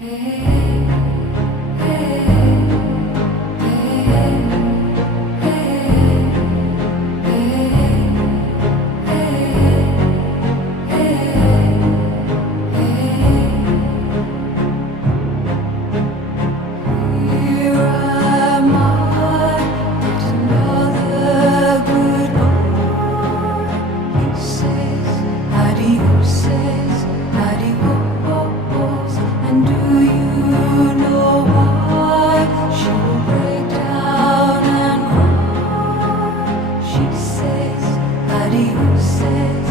Hey. She says.